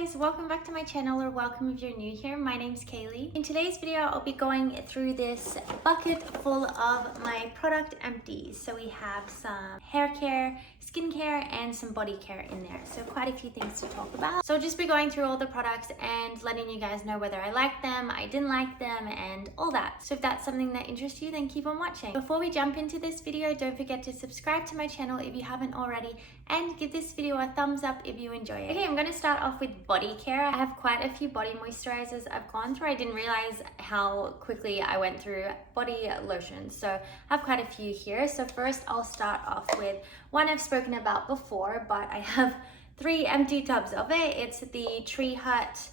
guys, welcome back to my channel, or welcome if you're new here. My name's Kaylee. In today's video, I'll be going through this bucket full of my product empties. So we have some hair care, skincare, and some body care in there. So quite a few things to talk about. So I'll just be going through all the products and letting you guys know whether I like them, I didn't like them, and all that. So if that's something that interests you, then keep on watching. Before we jump into this video, don't forget to subscribe to my channel if you haven't already, and give this video a thumbs up if you enjoy it. Okay, I'm gonna start off with body care. I have quite a few body moisturizers I've gone through. I didn't realize how quickly I went through body lotions, so I have quite a few here. So first I'll start off with one I've spoken about before, but I have 3 empty tubs of it. It's the Tree Hut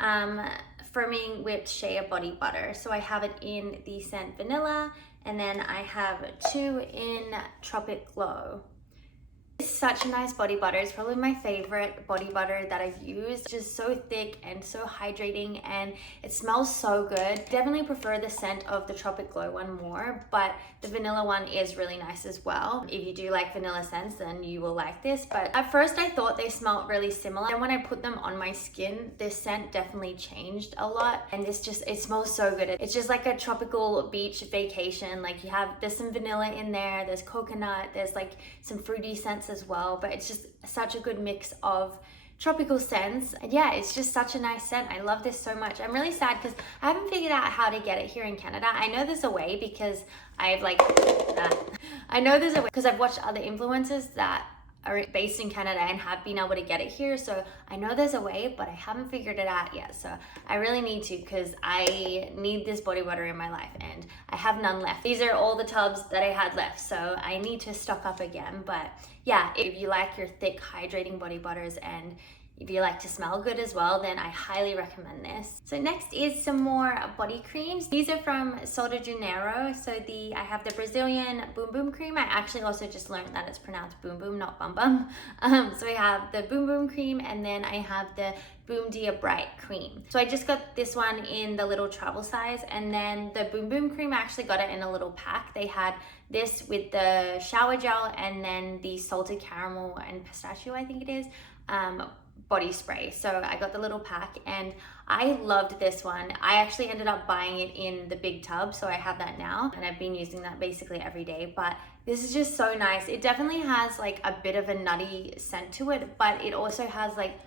Firming Whipped Shea Body Butter. So I have it in the scent Vanilla, and then I have 2 in Tropic Glow. It's such a nice body butter. It's probably my favorite body butter that I've used. It's just so thick and so hydrating, and it smells so good. Definitely prefer the scent of the Tropic Glow one more, but the vanilla one is really nice as well. If you do like vanilla scents, then you will like this. But at first I thought they smelled really similar, and when I put them on my skin, this scent definitely changed a lot, and it smells so good. It's just like a tropical beach vacation. Like there's some vanilla in there, there's coconut, there's like some fruity scents as well, but it's just such a good mix of tropical scents. And yeah, it's just such a nice scent. I love this so much. I'm really sad because I haven't figured out how to get it here in Canada. I know there's a way because I've watched other influencers that are based in Canada and have been able to get it here. So I know there's a way, but I haven't figured it out yet. So I really need to, because I need this body butter in my life and I have none left. These are all the tubs that I had left, so I need to stock up again. But yeah, if you like your thick hydrating body butters and if you like to smell good as well, then I highly recommend this. So next is some more body creams. These are from Janeiro. So I have the Brazilian Boom Boom cream. I actually also just learned that it's pronounced Boom Boom, not Bum Bum. So I have the Boom Boom cream, and then I have the Boom Dia Bright cream. So I just got this one in the little travel size, and then the Boom Boom cream, I actually got it in a little pack. They had this with the shower gel and then the salted caramel and pistachio, I think it is, body spray. So I got the little pack and I loved this one. I actually ended up buying it in the big tub, so I have that now and I've been using that basically every day. But this is just so nice. It definitely has like a bit of a nutty scent to it, but it also has like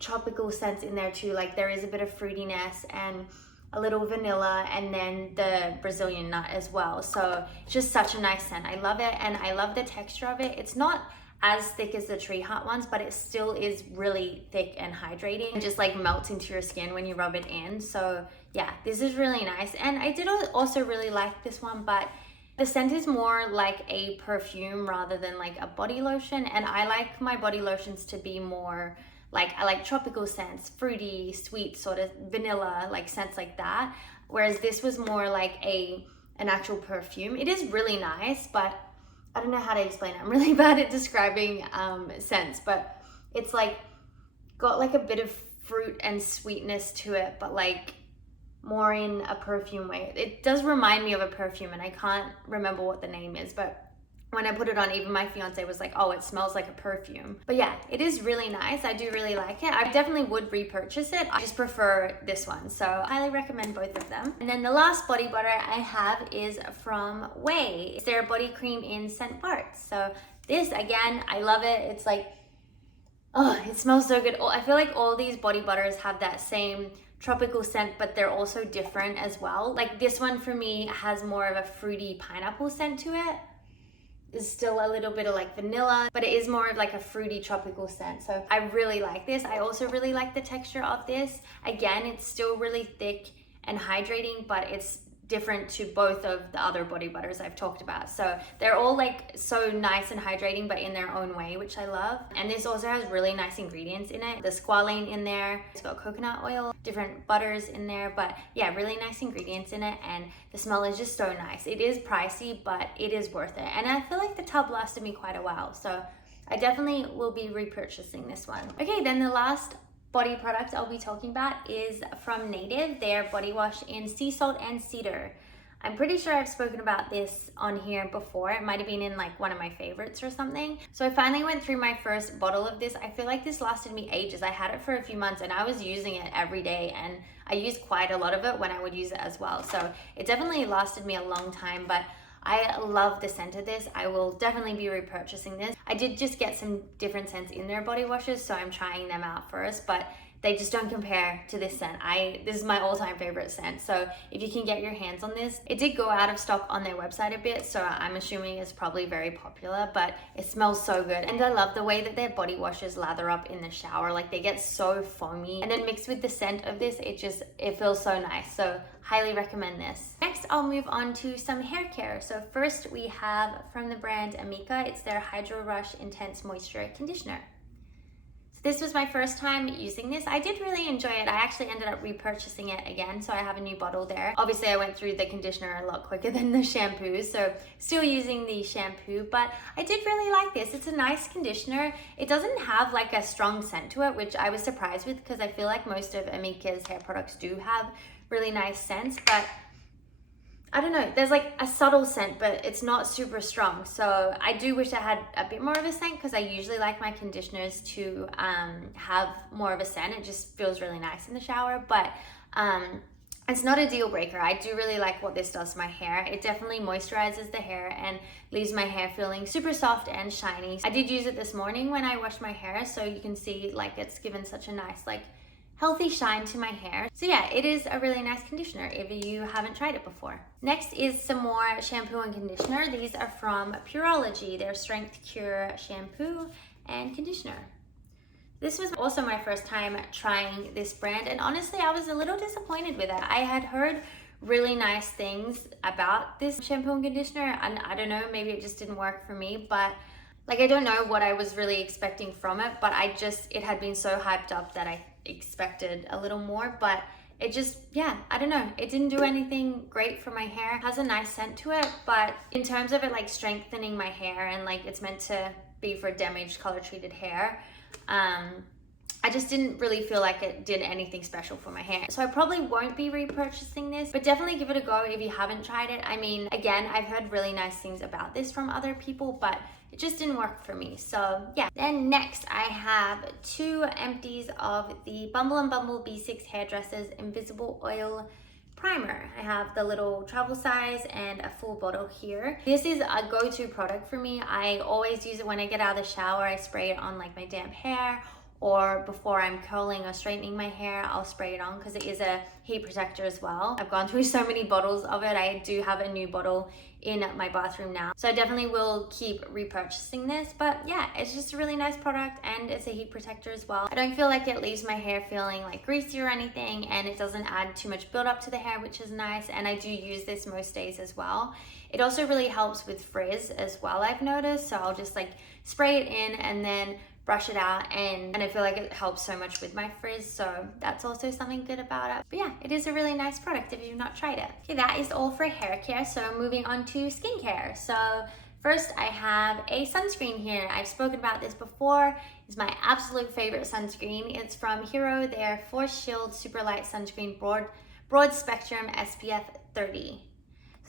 tropical scents in there too. Like there is a bit of fruitiness and a little vanilla, and then the Brazilian nut as well. So it's just such a nice scent. I love it, and I love the texture of it. It's not as thick as the Tree Hut ones, but it still is really thick and hydrating. It just like melts into your skin when you rub it in. So yeah, this is really nice. And I did also really like this one, but the scent is more like a perfume rather than like a body lotion. And I like my body lotions to be more like, I like tropical scents, fruity, sweet, sort of vanilla, like scents like that. Whereas this was more like an actual perfume. It is really nice, but I don't know how to explain it. I'm really bad at describing scents, but it's like got like a bit of fruit and sweetness to it, but like more in a perfume way. It does remind me of a perfume, and I can't remember what the name is, but when I put it on, even my fiance was like, oh, it smells like a perfume. But yeah, it is really nice. I do really like it. I definitely would repurchase it. I just prefer this one. So I highly recommend both of them. And then the last body butter I have is from Ouai. It's their body cream in scent Barts. So this, again, I love it. It's like, oh, it smells so good. I feel like all these body butters have that same tropical scent, but they're also different as well. Like this one for me has more of a fruity pineapple scent to it. Is still a little bit of like vanilla, but it is more of like a fruity tropical scent. So I really like this. I also really like the texture of this. Again, it's still really thick and hydrating, but it's different to both of the other body butters I've talked about. So they're all like so nice and hydrating, but in their own way, which I love. And this also has really nice ingredients in it. The squalane in there, it's got coconut oil, different butters in there, but yeah, really nice ingredients in it, and the smell is just so nice. It is pricey, but it is worth it. And I feel like the tub lasted me quite a while, so I definitely will be repurchasing this one. Okay, then the last body product I'll be talking about is from Native, their body wash in sea salt and cedar. I'm pretty sure I've spoken about this on here before. It might have been in like one of my favorites or something. So I finally went through my first bottle of this. I feel like this lasted me ages. I had it for a few months and I was using it every day, and I used quite a lot of it when I would use it as well. So it definitely lasted me a long time, but I love the scent of this. I will definitely be repurchasing this. I did just get some different scents in their body washes, so I'm trying them out first, but they just don't compare to this scent. This is my all-time favorite scent. So if you can get your hands on this, it did go out of stock on their website a bit, so I'm assuming it's probably very popular, but it smells so good. And I love the way that their body washes lather up in the shower. Like, they get so foamy, and then mixed with the scent of this, it feels so nice. So highly recommend this. Next, I'll move on to some hair care. So first we have from the brand Amika, it's their Hydro Rush Intense Moisture Conditioner. This was my first time using this. I did really enjoy it. I actually ended up repurchasing it again, so I have a new bottle there. Obviously, I went through the conditioner a lot quicker than the shampoo, so still using the shampoo, but I did really like this. It's a nice conditioner. It doesn't have like a strong scent to it, which I was surprised with because I feel like most of Amika's hair products do have really nice scents, but I don't know, there's like a subtle scent, but it's not super strong. So I do wish I had a bit more of a scent, because I usually like my conditioners to have more of a scent. It just feels really nice in the shower, but it's not a deal breaker. I do really like what this does to my hair. It definitely moisturizes the hair and leaves my hair feeling super soft and shiny. I did use it this morning when I washed my hair, so you can see like it's given such a nice like healthy shine to my hair. So yeah, it is a really nice conditioner if you haven't tried it before. Next is some more shampoo and conditioner. These are from Pureology, their Strength Cure shampoo and conditioner. This was also my first time trying this brand, and honestly, I was a little disappointed with it. I had heard really nice things about this shampoo and conditioner, and I don't know, maybe it just didn't work for me, but like, I don't know what I was really expecting from it, but it had been so hyped up that I expected a little more, but it just, yeah, I don't know. It didn't do anything great for my hair. It has a nice scent to it, but in terms of it like strengthening my hair and like it's meant to be for damaged color treated hair, I just didn't really feel like it did anything special for my hair. So I probably won't be repurchasing this, but definitely give it a go if you haven't tried it. I mean, again, I've heard really nice things about this from other people, but it just didn't work for me. So yeah. Then next I have 2 empties of the Bumble and Bumble B6 Hairdressers Invisible Oil Primer. I have the little travel size and a full bottle here. This is a go-to product for me. I always use it when I get out of the shower. I spray it on like my damp hair, or before I'm curling or straightening my hair, I'll spray it on because it is a heat protector as well. I've gone through so many bottles of it. I do have a new bottle in my bathroom now, so I definitely will keep repurchasing this. But yeah, it's just a really nice product, and it's a heat protector as well. I don't feel like it leaves my hair feeling like greasy or anything, and it doesn't add too much buildup to the hair, which is nice. And I do use this most days as well. It also really helps with frizz as well, I've noticed. So I'll just like spray it in and then brush it out, and I feel like it helps so much with my frizz, so that's also something good about it. But yeah, it is a really nice product if you've not tried it. Okay, that is all for hair care, so moving on to skincare. So first I have a sunscreen here. I've spoken about this before. It's my absolute favorite sunscreen. It's from Hero, their Force Shield Super Light Sunscreen Broad Spectrum SPF 30.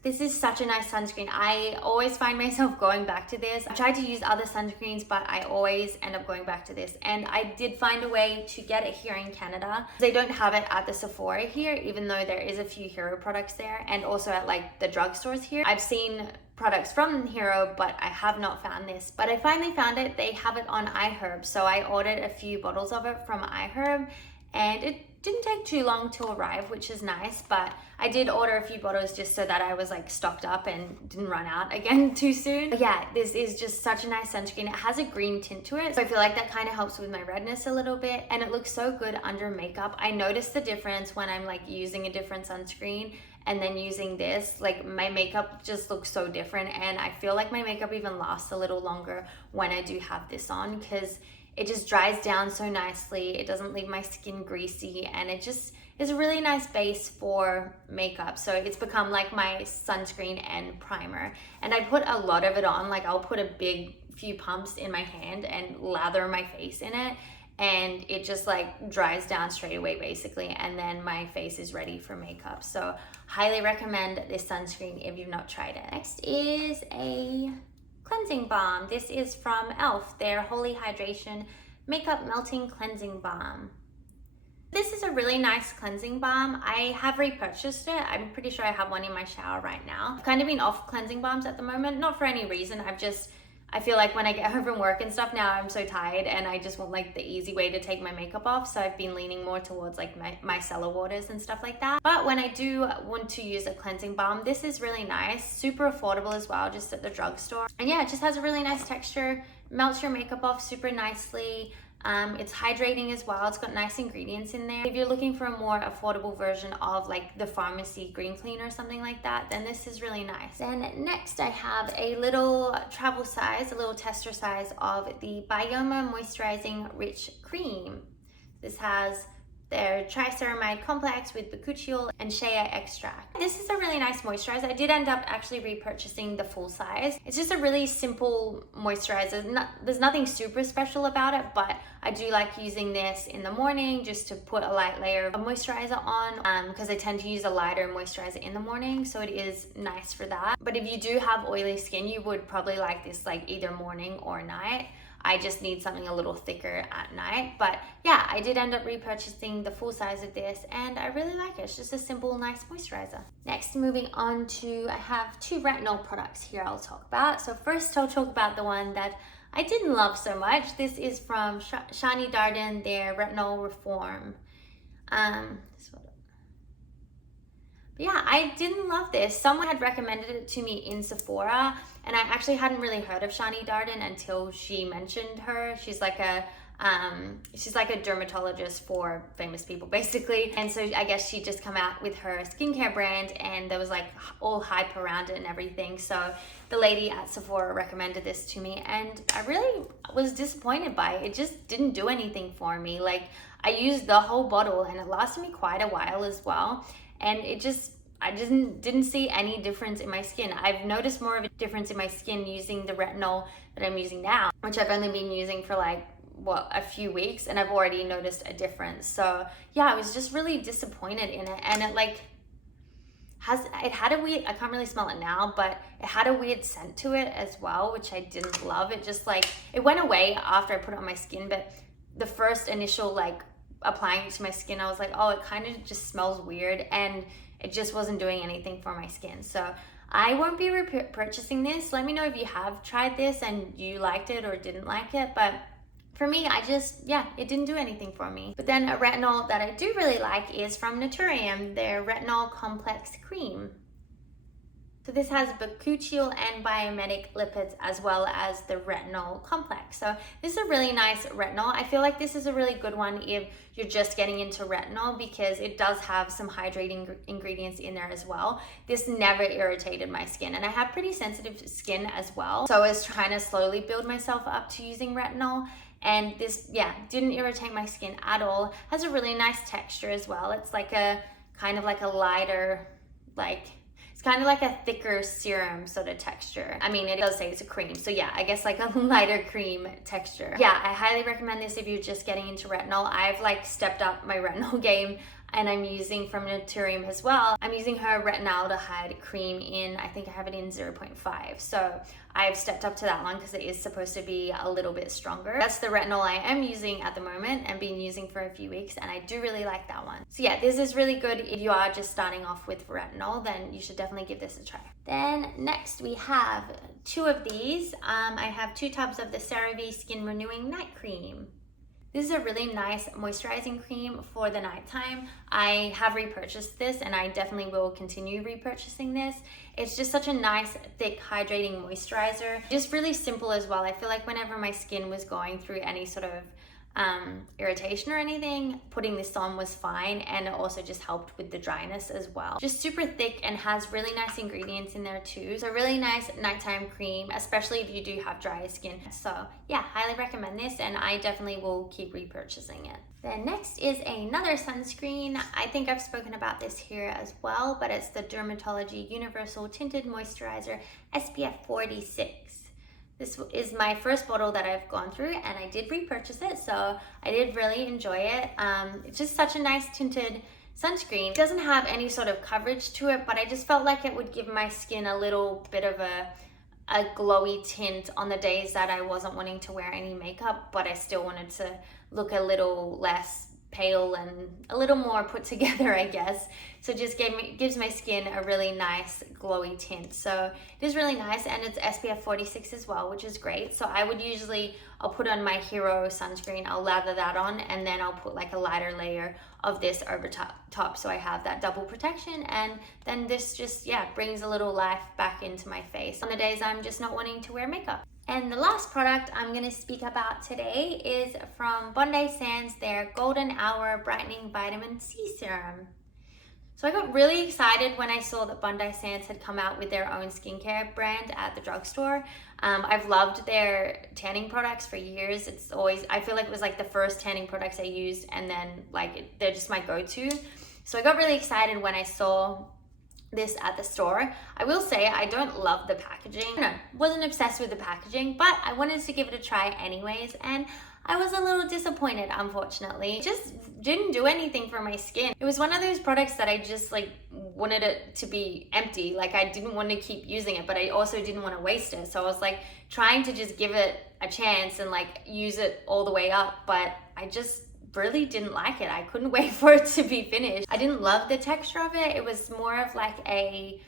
This is such a nice sunscreen. I always find myself going back to this. I've tried to use other sunscreens, but I always end up going back to this. And I did find a way to get it here in Canada. They don't have it at the Sephora here, even though there is a few Hero products there, and also at like the drugstores here. I've seen products from Hero, but I have not found this. But I finally found it. They have it on iHerb. So I ordered a few bottles of it from iHerb, and it didn't take too long to arrive, which is nice, but I did order a few bottles just so that I was like stocked up and didn't run out again too soon. But yeah, this is just such a nice sunscreen. It has a green tint to it, so I feel like that kind of helps with my redness a little bit, and it looks so good under makeup. I noticed the difference when I'm like using a different sunscreen and then using this. Like, my makeup just looks so different, and I feel like my makeup even lasts a little longer when I do have this on, because it just dries down so nicely. It doesn't leave my skin greasy, and it just is a really nice base for makeup. So it's become like my sunscreen and primer. And I put a lot of it on. Like, I'll put a big few pumps in my hand and lather my face in it. and it just like dries down straight away basically, and then my face is ready for makeup. So highly recommend this sunscreen if you've not tried it. Next is a cleansing balm. This is from e.l.f., their Holy Hydration Makeup Melting Cleansing Balm. This is a really nice cleansing balm. I have repurchased it. I'm pretty sure I have one in my shower right now. I've kind of been off cleansing balms at the moment, not for any reason. I feel like when I get home from work and stuff now, I'm so tired and I just want like the easy way to take my makeup off. So I've been leaning more towards like my micellar waters and stuff like that. But when I do want to use a cleansing balm, this is really nice, super affordable as well, just at the drugstore. And yeah, it just has a really nice texture, melts your makeup off super nicely. It's hydrating as well. It's got nice ingredients in there. If you're looking for a more affordable version of like the pharmacy green clean or something like that, then this is really nice. Then next I have a little travel size, a little tester size of the BYOMA Moisturizing Rich Cream. This has their triceramide complex with bakuchiol and shea extract. This is a really nice moisturizer. I did end up actually repurchasing the full size. It's just a really simple moisturizer. There's nothing super special about it, but I do like using this in the morning just to put a light layer of moisturizer on, because I tend to use a lighter moisturizer in the morning, so it is nice for that. But if you do have oily skin, you would probably like this like either morning or night. I just need something a little thicker at night. But yeah, I did end up repurchasing the full size of this and I really like it. It's just a simple, nice moisturizer. Next, moving on to, I have two retinol products here I'll talk about. So first I'll talk about the one that I didn't love so much. This is from Shani Darden, their Retinol Reform. But yeah, I didn't love this. Someone had recommended it to me in Sephora, and I actually hadn't really heard of Shani Darden until she mentioned her. She's like a dermatologist for famous people basically. And so I guess she just come out with her skincare brand and there was like all hype around it and everything. So the lady at Sephora recommended this to me and I really was disappointed by it. It just didn't do anything for me. Like I used the whole bottle and it lasted me quite a while as well. And I didn't see any difference in my skin. I've noticed more of a difference in my skin using the retinol that I'm using now, which I've only been using for like, what, a few weeks, and I've already noticed a difference. So yeah, I was just really disappointed in it. And it had a weird, I can't really smell it now, but it had a weird scent to it as well, which I didn't love. It just like, it went away after I put it on my skin, but the first initial like applying it to my skin, I was like, oh, it kind of just smells weird, and it just wasn't doing anything for my skin. So I won't be repurchasing this. Let me know if you have tried this and you liked it or didn't like it, but for me, it didn't do anything for me. But then a retinol that I do really like is from Naturium, their Retinol Complex Cream. So this has bakuchiol and biomimetic lipids as well as the retinol complex. So this is a really nice retinol. I feel like this is a really good one if you're just getting into retinol because it does have some hydrating ingredients in there as well. This never irritated my skin and I have pretty sensitive skin as well. So I was trying to slowly build myself up to using retinol. And this, didn't irritate my skin at all. Has a really nice texture as well. It's like a kind of like a lighter, it's kind of like a thicker serum sort of texture. I mean, it does say it's a cream. So yeah, I guess like a lighter cream texture. Yeah, I highly recommend this if you're just getting into retinol. I've like stepped up my retinol game and I'm using from Naturium as well. I'm using her retinaldehyde cream in, I think I have it in 0.5. So I've stepped up to that one because it is supposed to be a little bit stronger. That's the retinol I am using at the moment and been using for a few weeks, and I do really like that one. So yeah, this is really good if you are just starting off with retinol, then you should definitely give this a try. Then next we have two of these. I have 2 tubs of the CeraVe Skin Renewing Night Cream. This is a really nice moisturizing cream for the nighttime. I have repurchased this and I definitely will continue repurchasing this. It's just such a nice, thick, hydrating moisturizer. Just really simple as well. I feel like whenever my skin was going through any sort of irritation or anything, putting this on was fine, and it also just helped with the dryness as well. Just super thick and has really nice ingredients in there too. So really nice nighttime cream, especially if you do have dry skin. So yeah, highly recommend this and I definitely will keep repurchasing it. Then next is another sunscreen. I think I've spoken about this here as well, but it's the Dermatology Universal Tinted Moisturizer SPF 46. This is my first bottle that I've gone through, and I did repurchase it, so I did really enjoy it. It's just such a nice tinted sunscreen. It doesn't have any sort of coverage to it, but I just felt like it would give my skin a little bit of a glowy tint on the days that I wasn't wanting to wear any makeup, but I still wanted to look a little less pale and a little more put together, I guess. So it just gives my skin a really nice glowy tint. So it is really nice, and it's SPF 46 as well, which is great. So I would usually, I'll put on my Hero sunscreen, I'll lather that on, and then I'll put like a lighter layer of this over top, so I have that double protection, and then this just, yeah, brings a little life back into my face on the days I'm just not wanting to wear makeup. And the last product I'm going to speak about today is from Bondi Sands, their Golden Hour Brightening Vitamin C Serum. So I got really excited when I saw that Bondi Sands had come out with their own skincare brand at the drugstore. I've loved their tanning products for years. It's always, I feel like it was like the first tanning products I used, and then like they're just my go-to. So I got really excited when I saw this at the store. I will say I don't love the packaging. Wasn't obsessed with the packaging, but I wanted to give it a try anyways, and I was a little disappointed, unfortunately. It just didn't do anything for my skin. It was one of those products that I just like wanted it to be empty. Like I didn't want to keep using it, but I also didn't want to waste it. So I was like trying to just give it a chance and like use it all the way up, but I just really didn't like it. I couldn't wait for it to be finished. I didn't love the texture of it. It was more of like a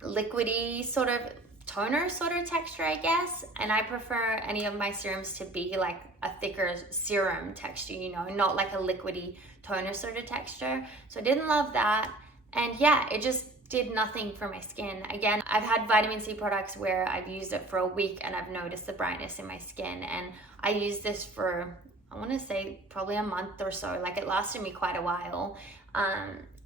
liquidy sort of toner sort of texture, I guess, and I prefer any of my serums to be like a thicker serum texture, you know, not like a liquidy toner sort of texture. So I didn't love that, and yeah, it just did nothing for my skin. Again, I've had vitamin C products where I've used it for a week and I've noticed the brightness in my skin, and I used this for, I want to say probably a month or so. Like it lasted me quite a while.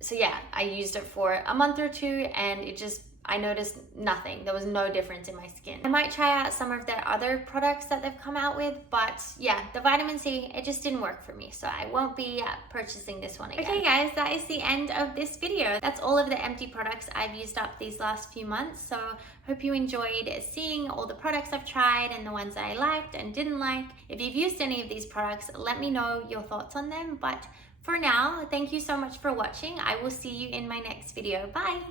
So yeah, I used it for a month or two, and it just, I noticed nothing. There was no difference in my skin. I might try out some of their other products that they've come out with, but yeah, the vitamin C, it just didn't work for me. So I won't be purchasing this one again. Okay guys, that is the end of this video. That's all of the empty products I've used up these last few months. So hope you enjoyed seeing all the products I've tried and the ones that I liked and didn't like. If you've used any of these products, let me know your thoughts on them. But for now, thank you so much for watching. I will see you in my next video. Bye.